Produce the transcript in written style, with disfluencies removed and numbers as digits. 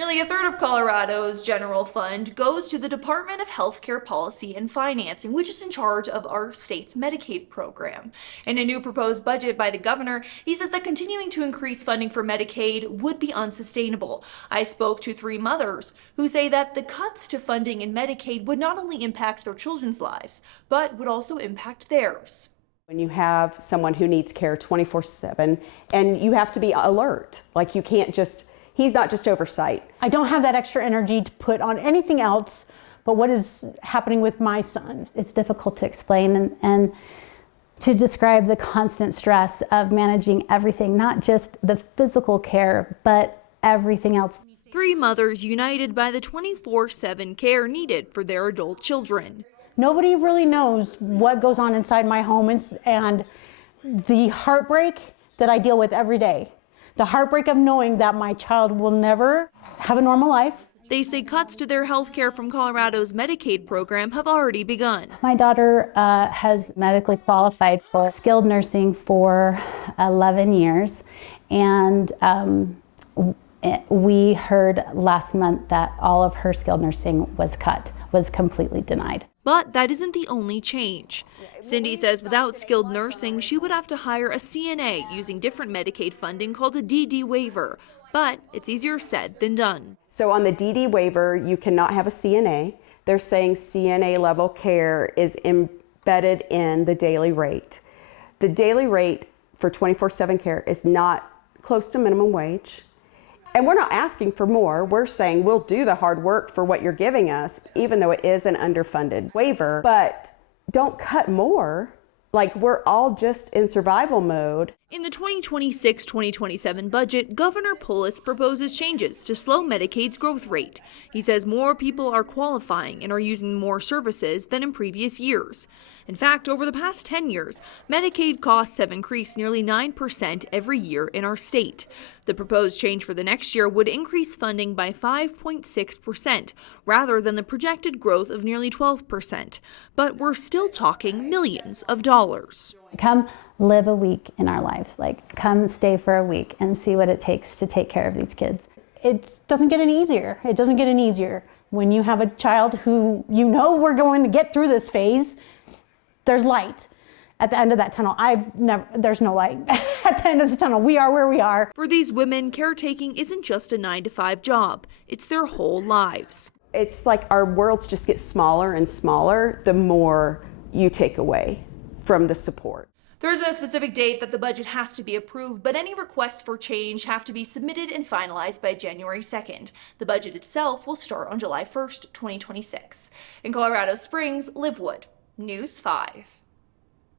Nearly a third of Colorado's general fund goes to the Department of Healthcare Policy and Financing, which is in charge of our state's Medicaid program. In a new proposed budget by the governor, he says that continuing to increase funding for Medicaid would be unsustainable. I spoke to three mothers who say that the cuts to funding in Medicaid would not only impact their children's lives, but would also impact theirs. When you have someone who needs care 24/7 and you have to be alert, like you can't just, he's not just oversight. I don't have that extra energy to put on anything else but what is happening with my son. It's difficult to explain and to describe the constant stress of managing everything, not just the physical care, but everything else. Three mothers united by the 24/7 care needed for their adult children. Nobody really knows what goes on inside my home and the heartbreak that I deal with every day. The heartbreak of knowing that my child will never have a normal life. They say cuts to their health care from Colorado's Medicaid program have already begun. My daughter has medically qualified for skilled nursing for 11 years, and we heard last month that all of her skilled nursing was completely denied. But that isn't the only change. Cindy says without skilled nursing, she would have to hire a CNA using different Medicaid funding called a DD waiver. But it's easier said than done. So on the DD waiver, you cannot have a CNA. They're saying CNA level care is embedded in the daily rate. The daily rate for 24/7 care is not close to minimum wage. And we're not asking for more. We're saying we'll do the hard work for what you're giving us, even though it is an underfunded waiver. But don't cut more. Like, we're all just in survival mode. In the 2026-2027 budget, Governor Polis proposes changes to slow Medicaid's growth rate. He says more people are qualifying and are using more services than in previous years. In fact, over the past 10 years, Medicaid costs have increased nearly 9% every year in our state. The proposed change for the next year would increase funding by 5.6%, rather than the projected growth of nearly 12%. But we're still talking millions of dollars. Come live a week in our lives. Like, come stay for a week and see what it takes to take care of these kids. It doesn't get any easier. It doesn't get any easier. When you have a child who we're going to get through this phase, there's light at the end of that tunnel. There's no light at the end of the tunnel. We are where we are. For these women, caretaking isn't just a 9-to-5 job. It's their whole lives. It's like our worlds just get smaller and smaller the more you take away from the support. There isn't a specific date that the budget has to be approved, but any requests for change have to be submitted and finalized by January 2nd. The budget itself will start on July 1st, 2026. In Colorado Springs, Liv Wood, News 5.